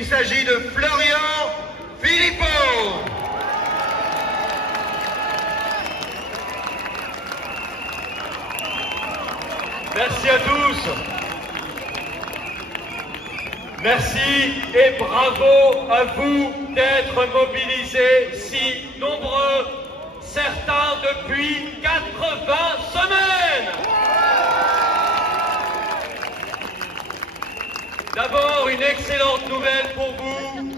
Il s'agit de Florian Philippot. Merci à tous. Merci et bravo à vous d'être mobilisés si nombreux, certains depuis 80 semaines. D'abord, une excellente nouvelle pour vous.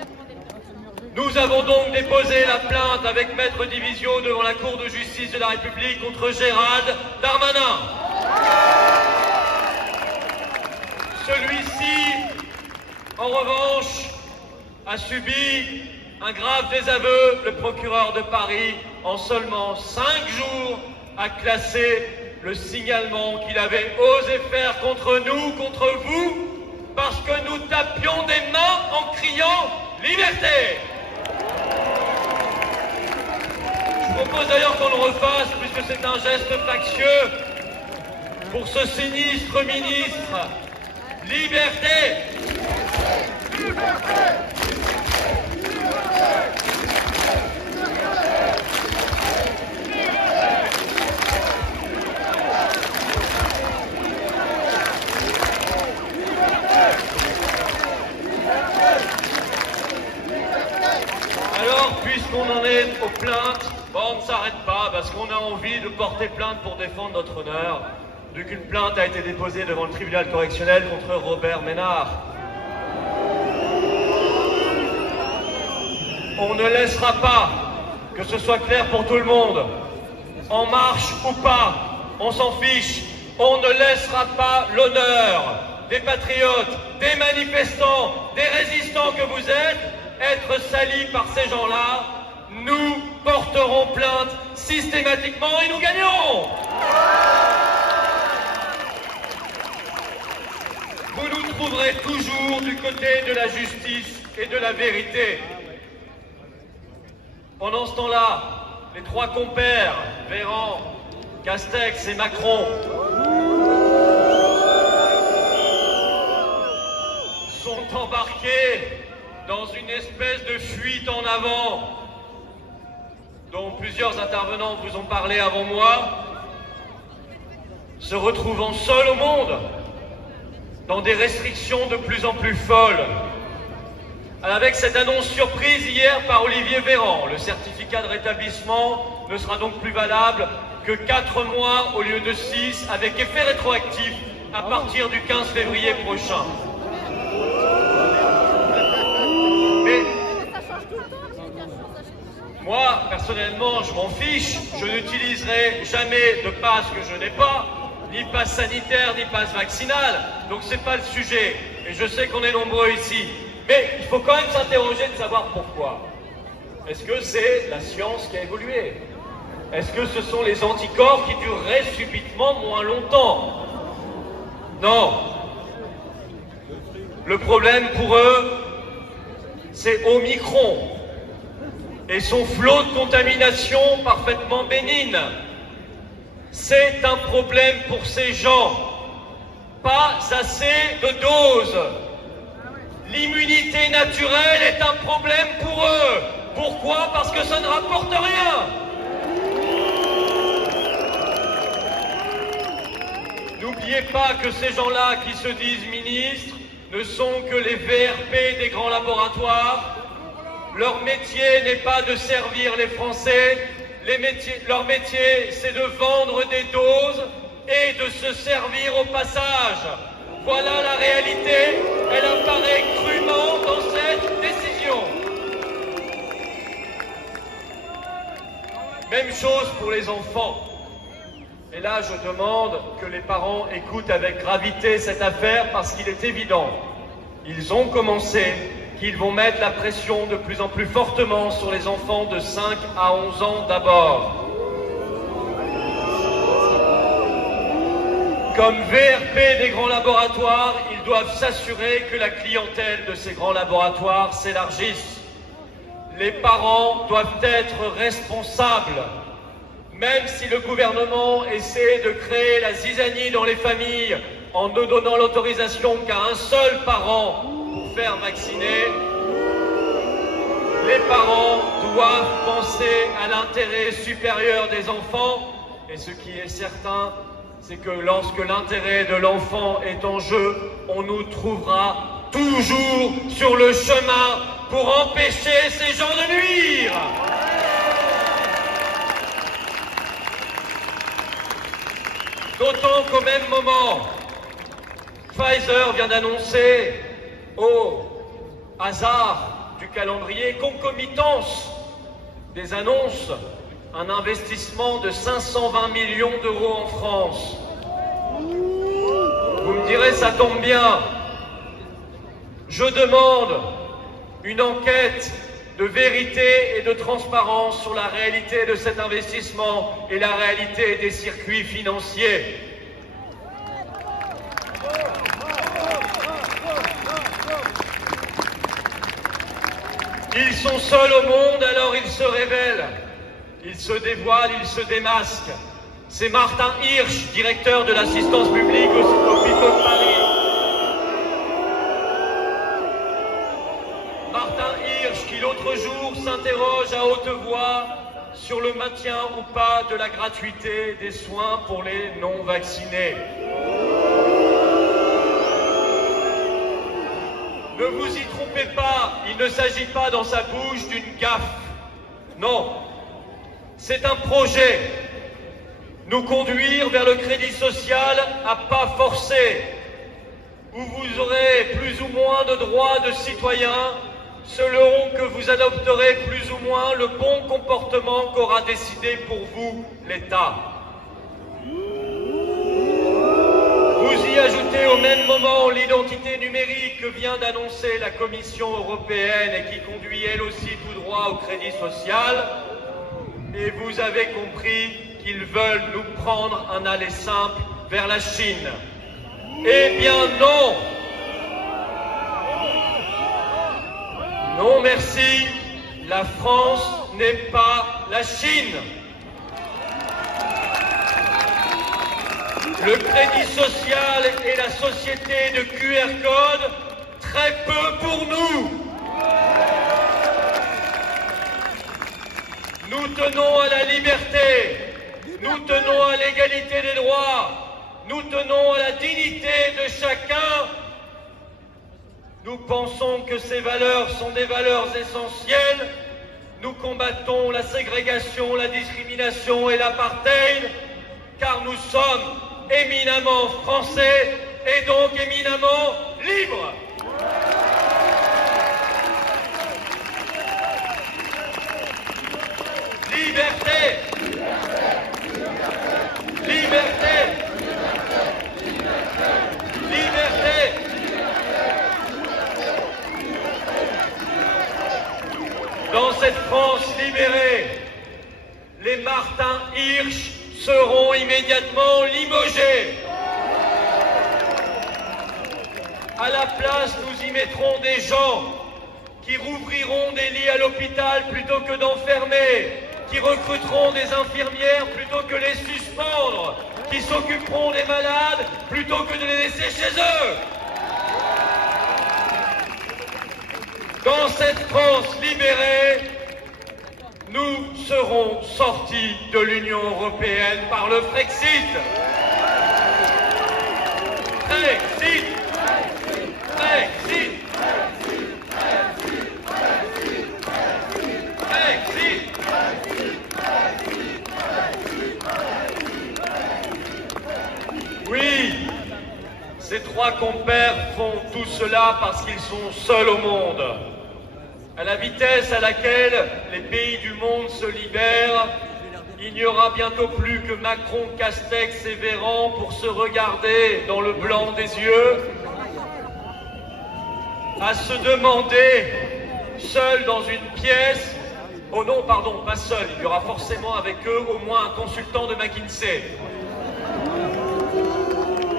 Nous avons donc déposé la plainte avec Maître Division devant la Cour de justice de la République contre Gérald Darmanin. Celui-ci, en revanche, a subi un grave désaveu. Le procureur de Paris, en seulement 5 jours, a classé le signalement qu'il avait osé faire contre nous, contre vous, parce que nous tapions des mains en criant « Liberté !» Je propose d'ailleurs qu'on le refasse, puisque c'est un geste factieux, pour ce sinistre ministre. Liberté ! Alors, puisqu'on en est aux plaintes, on ne s'arrête pas parce qu'on a envie de porter plainte pour défendre notre honneur, vu qu'une plainte a été déposée devant le tribunal correctionnel contre Robert Ménard. On ne laissera pas, que ce soit clair pour tout le monde, en marche ou pas, on s'en fiche, on ne laissera pas l'honneur des patriotes, des manifestants, des résistants que vous êtes, être salis par ces gens-là. Nous porterons plainte systématiquement et nous gagnerons. Vous nous trouverez toujours du côté de la justice et de la vérité. Pendant ce temps-là, les trois compères, Véran, Castex et Macron, sont embarqués dans une espèce de fuite en avant dont plusieurs intervenants vous ont parlé avant moi, se retrouvant seuls au monde, dans des restrictions de plus en plus folles. Avec cette annonce surprise hier par Olivier Véran, le certificat de rétablissement ne sera donc plus valable que 4 mois au lieu de 6, avec effet rétroactif à partir du 15 février prochain. Mais moi, personnellement, je m'en fiche. Je n'utiliserai jamais de passe que je n'ai pas, ni passe sanitaire, ni passe vaccinal. Donc c'est pas le sujet. Et je sais qu'on est nombreux ici. Mais il faut quand même s'interroger de savoir pourquoi. Est-ce que c'est la science qui a évolué? Est-ce que ce sont les anticorps qui dureraient subitement moins longtemps? Non. Le problème pour eux, c'est Omicron et son flot de contamination parfaitement bénigne. C'est un problème pour ces gens. Pas assez de doses. L'immunité naturelle est un problème pour eux. Pourquoi? Parce que ça ne rapporte rien. N'oubliez pas que ces gens-là qui se disent ministres ne sont que les VRP des grands laboratoires. Leur métier n'est pas de servir les Français. Leur métier, c'est de vendre des doses et de se servir au passage. Voilà la réalité. Elle apparaît crûment dans cette décision. Même chose pour les enfants. Et là, je demande que les parents écoutent avec gravité cette affaire parce qu'il est évident, ils ont commencé, qu'ils vont mettre la pression de plus en plus fortement sur les enfants de 5 à 11 ans d'abord. Comme VRP des grands laboratoires, ils doivent s'assurer que la clientèle de ces grands laboratoires s'élargisse. Les parents doivent être responsables. Même si le gouvernement essaie de créer la zizanie dans les familles en ne donnant l'autorisation qu'à un seul parent pour faire vacciner, les parents doivent penser à l'intérêt supérieur des enfants. Et ce qui est certain, c'est que lorsque l'intérêt de l'enfant est en jeu, on nous trouvera toujours sur le chemin pour empêcher ces gens de nuire. D'autant qu'au même moment, Pfizer vient d'annoncer, au hasard du calendrier, concomitance des annonces, un investissement de 520 millions d'euros en France. Vous me direz, ça tombe bien. Je demande une enquête de vérité et de transparence sur la réalité de cet investissement et la réalité des circuits financiers. Ils sont seuls au monde, alors ils se révèlent. Ils se dévoilent, ils se démasquent. C'est Martin Hirsch, directeur de l'assistance publique aux hôpitaux de Paris. Martin Hirsch qui l'autre jour s'interroge à haute voix sur le maintien ou pas de la gratuité des soins pour les non-vaccinés. Ne vous y trompez pas, il ne s'agit pas dans sa bouche d'une gaffe. Non, c'est un projet. Nous conduire vers le crédit social à pas forcés, où vous aurez plus ou moins de droits de citoyens selon que vous adopterez plus ou moins le bon comportement qu'aura décidé pour vous l'État. Vous y ajoutez au même moment l'identité numérique que vient d'annoncer la Commission européenne et qui conduit elle aussi tout droit au crédit social. Et vous avez compris qu'ils veulent nous prendre un aller simple vers la Chine. Eh bien non! Non merci, la France n'est pas la Chine. Le crédit social et la société de QR code, très peu pour nous. Nous tenons à la liberté, nous tenons à l'égalité des droits, nous tenons à la dignité de chacun. Nous pensons que ces valeurs sont des valeurs essentielles. Nous combattons la ségrégation, la discrimination et l'apartheid, car nous sommes éminemment français et donc éminemment libres. Liberté. Liberté. Liberté. Dans cette France libérée, les Martin Hirsch seront immédiatement limogés. À la place, nous y mettrons des gens qui rouvriront des lits à l'hôpital plutôt que d'enfermer, qui recruteront des infirmières plutôt que les suspendre, qui s'occuperont des malades plutôt que de les laisser chez eux. Dans cette France libérée, nous serons sortis de l'Union européenne par le Frexit. Frexit. Frexit. Frexit. Oui, ces trois compères font tout cela parce qu'ils sont seuls au monde. À la vitesse à laquelle les pays du monde se libèrent, il n'y aura bientôt plus que Macron, Castex et Véran pour se regarder dans le blanc des yeux, à se demander, seul dans une pièce, oh non, pardon, pas seul, il y aura forcément avec eux au moins un consultant de McKinsey,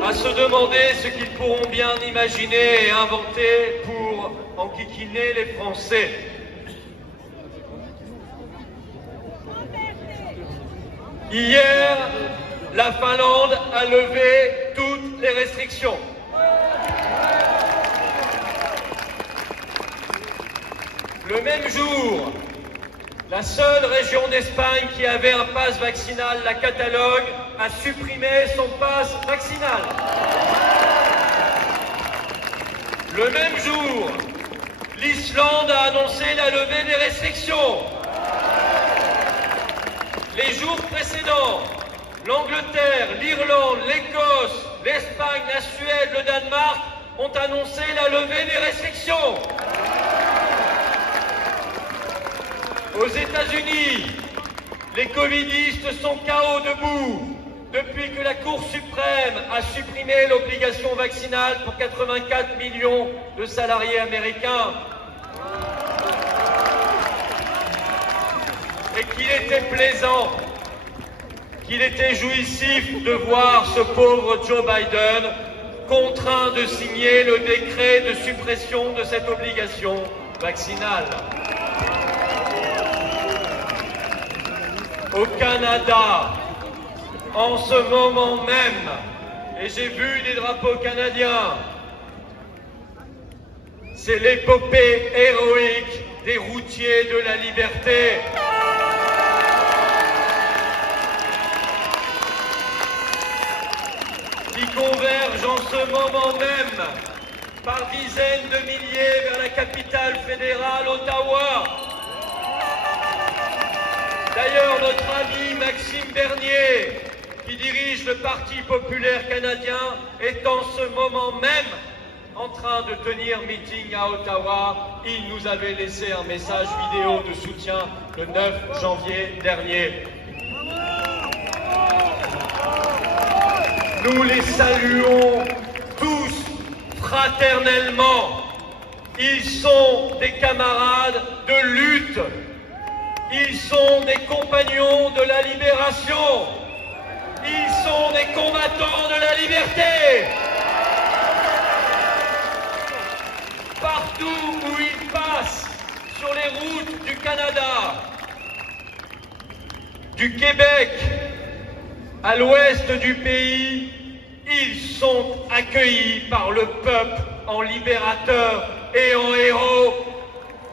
à se demander ce qu'ils pourront bien imaginer et inventer pour enquiquiner les Français. Hier, la Finlande a levé toutes les restrictions. Le même jour, la seule région d'Espagne qui avait un pass vaccinal, la Catalogne, a supprimé son pass vaccinal. Le même jour, l'Islande a annoncé la levée des restrictions. Les jours précédents, l'Angleterre, l'Irlande, l'Écosse, l'Espagne, la Suède, le Danemark ont annoncé la levée des restrictions. Aux États-Unis, les covidistes sont KO debout depuis que la Cour suprême a supprimé l'obligation vaccinale pour 84 millions de salariés américains. Et qu'il était plaisant, qu'il était jouissif de voir ce pauvre Joe Biden contraint de signer le décret de suppression de cette obligation vaccinale. Au Canada, en ce moment même, et j'ai vu des drapeaux canadiens, c'est l'épopée héroïque des routiers de la liberté. Qui convergent en ce moment même par dizaines de milliers vers la capitale fédérale, Ottawa. D'ailleurs, notre ami Maxime Bernier, qui dirige le Parti populaire canadien, est en ce moment même en train de tenir meeting à Ottawa. Il nous avait laissé un message vidéo de soutien le 9 janvier dernier. Nous les saluons tous fraternellement. Ils sont des camarades de lutte. Ils sont des compagnons de la libération. Ils sont des combattants de la liberté. Partout où ils passent, sur les routes du Canada, du Québec, à l'ouest du pays, ils sont accueillis par le peuple en libérateurs et en héros.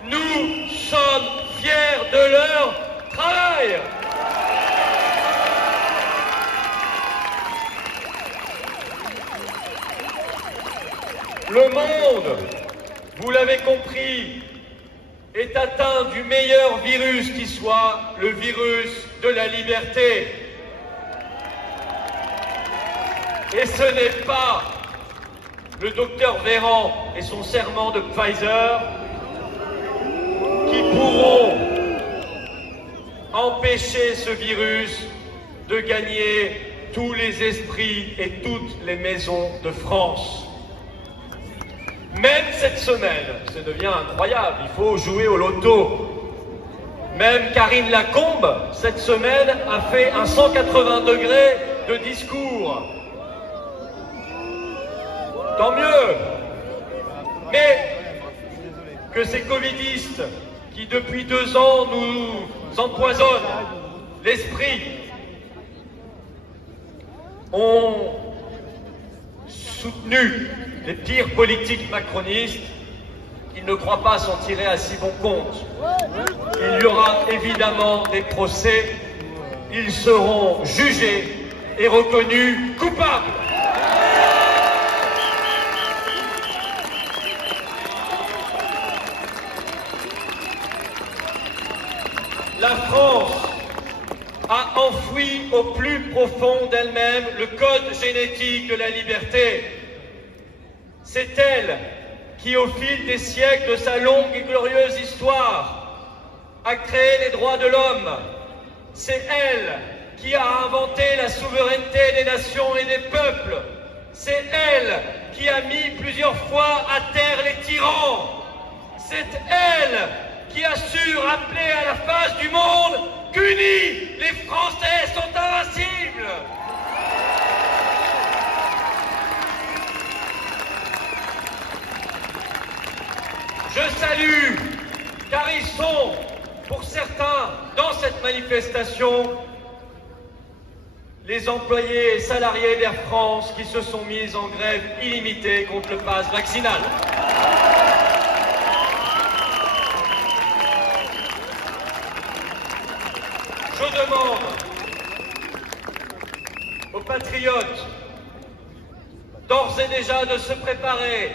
Nous sommes fiers de leur travail. Le monde, vous l'avez compris, est atteint du meilleur virus qui soit, le virus de la liberté. Et ce n'est pas le docteur Véran et son serment de Pfizer qui pourront empêcher ce virus de gagner tous les esprits et toutes les maisons de France. Même cette semaine, ça devient incroyable, il faut jouer au loto. Même Karine Lacombe, cette semaine, a fait un 180 degrés de discours. Tant mieux. Mais que ces covidistes qui depuis 2 ans nous empoisonnent l'esprit ont soutenu les pires politiques macronistes, ils ne croient pas s'en tirer à si bon compte. Il y aura évidemment des procès, ils seront jugés et reconnus coupables. La France a enfoui au plus profond d'elle-même le code génétique de la liberté. C'est elle qui, au fil des siècles de sa longue et glorieuse histoire, a créé les droits de l'homme. C'est elle qui a inventé la souveraineté des nations et des peuples. C'est elle qui a mis plusieurs fois à terre les tyrans. C'est elle qui a su rappeler à la face du monde qu'unis, les Français sont invincibles. Je salue, car ils sont, pour certains, dans cette manifestation, les employés et salariés d'Air France qui se sont mis en grève illimitée contre le pass vaccinal. je demande aux patriotes d'ores et déjà de se préparer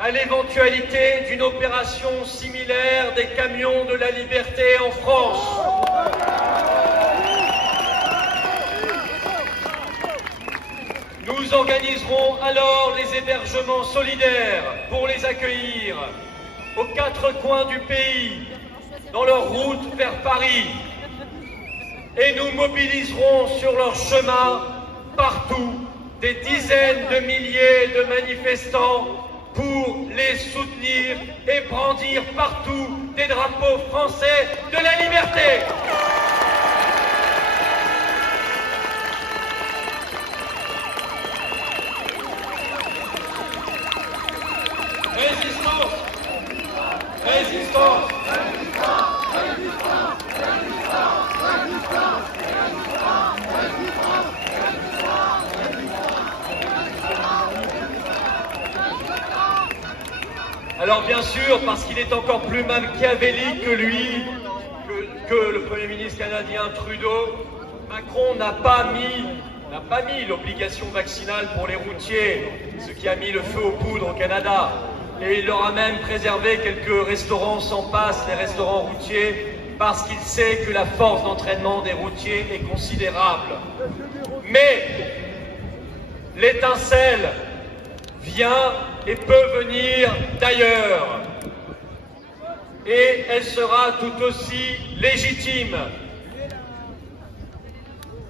à l'éventualité d'une opération similaire des camions de la liberté en France. Nous organiserons alors les hébergements solidaires pour les accueillir aux quatre coins du pays, dans leur route vers Paris. Et nous mobiliserons sur leur chemin, partout, des dizaines de milliers de manifestants pour les soutenir et brandir partout des drapeaux français de la liberté. Résistance! Résistance! Alors bien sûr, parce qu'il est encore plus machiavélique que lui, que le Premier ministre canadien Trudeau, Macron n'a pas mis l'obligation vaccinale pour les routiers, ce qui a mis le feu aux poudres au Canada. Et il leur a même préservé quelques restaurants sans passe, les restaurants routiers, parce qu'il sait que la force d'entraînement des routiers est considérable. Mais l'étincelle vient et peut venir d'ailleurs. Et elle sera tout aussi légitime.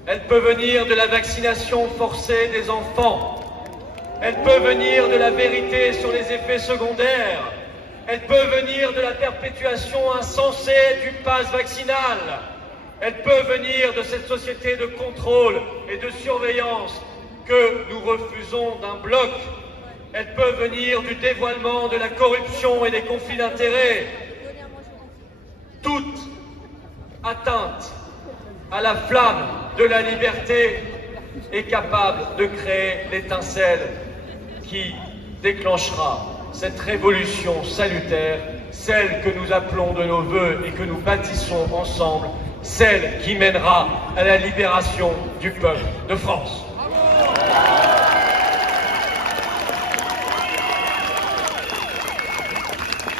Elle peut venir de la vaccination forcée des enfants. Elle peut venir de la vérité sur les effets secondaires. Elle peut venir de la perpétuation insensée du pass vaccinal. Elle peut venir de cette société de contrôle et de surveillance que nous refusons d'un bloc. Elle peut venir du dévoilement de la corruption et des conflits d'intérêts. Toute atteinte à la flamme de la liberté est capable de créer l'étincelle qui déclenchera cette révolution salutaire, celle que nous appelons de nos vœux et que nous bâtissons ensemble, celle qui mènera à la libération du peuple de France.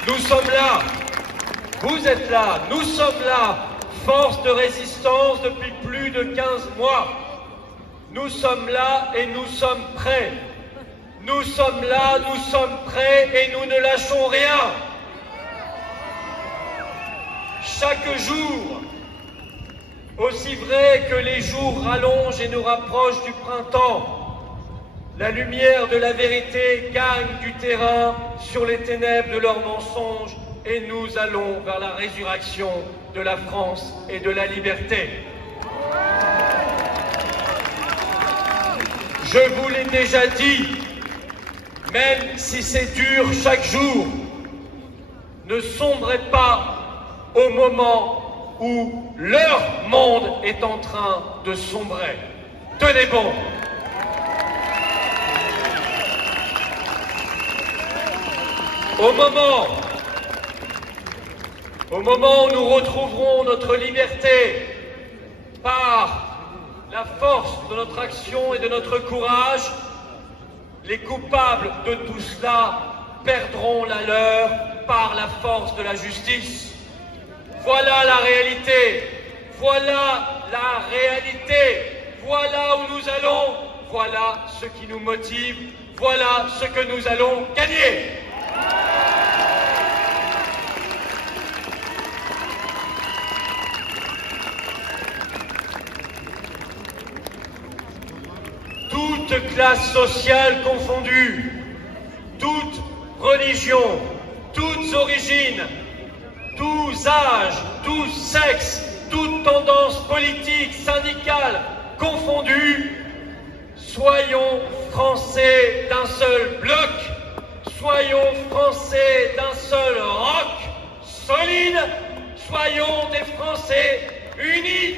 Nous sommes là, vous êtes là, nous sommes là, force de résistance depuis plus de 15 mois. Nous sommes là et nous sommes prêts. Nous sommes là, nous sommes prêts et nous ne lâchons rien. Chaque jour, aussi vrai que les jours rallongent et nous rapprochent du printemps, la lumière de la vérité gagne du terrain sur les ténèbres de leurs mensonges et nous allons vers la résurrection de la France et de la liberté. Je vous l'ai déjà dit, même si c'est dur chaque jour, ne sombrez pas au moment où leur monde est en train de sombrer. Tenez bon! Au moment où nous retrouverons notre liberté par la force de notre action et de notre courage, les coupables de tout cela perdront la leur par la force de la justice. Voilà la réalité, voilà la réalité, voilà où nous allons, voilà ce qui nous motive, voilà ce que nous allons gagner. Toute classe sociale confondue, toute religion, toutes origines, tous âges, tous sexes, toute tendance politique, syndicale confondue, soyons français d'un seul bloc, soyons français d'un seul roc solide, soyons des Français unis,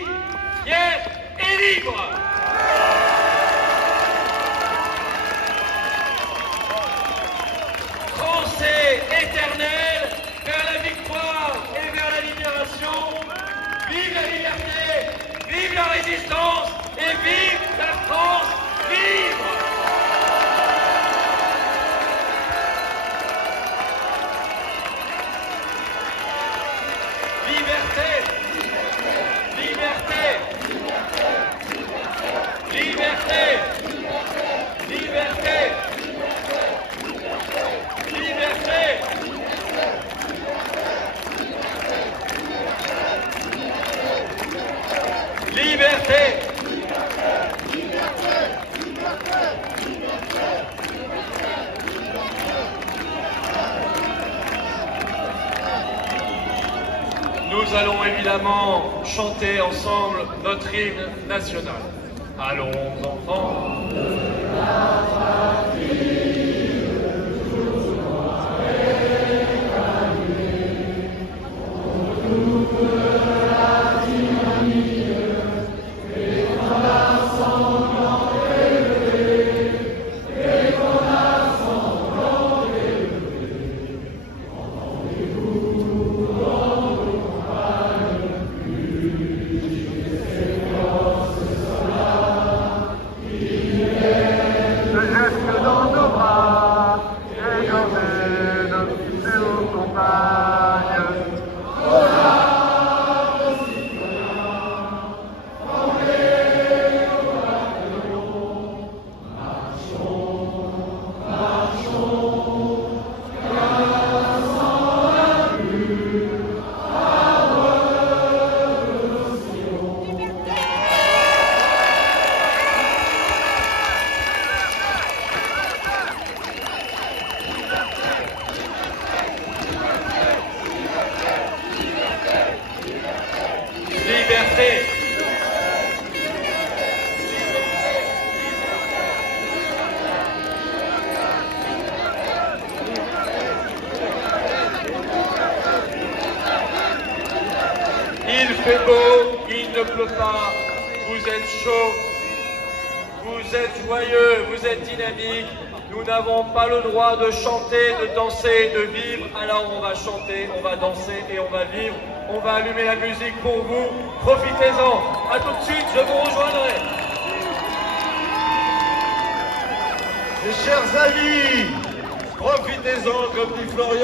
fiers et libres. Français éternel, vers la victoire et vers la libération. Vive la liberté! résistance et vive la France libre! Liberté! Liberté! Liberté! Liberté! Liberté! Liberté! Nous allons évidemment chanter ensemble notre hymne national. Allons enfants de la patrie, toujours épanouis, on trouve la dynamique et ton ascendant élevé, et ton ascendant élevé, entendez-vous dans nos campagnes plus féroces soldats, Le geste dans nos bras et emmène nos compagnes. Liberté! Il fait beau, il ne pleut pas, vous êtes chaud, vous êtes joyeux, vous êtes dynamique. Nous n'avons pas le droit de chanter, de danser, de vivre. Alors on va chanter, on va danser et on va vivre. On va allumer la musique pour vous. Profitez-en. À tout de suite, je vous rejoindrai. Mes chers amis, profitez-en comme dit Florian.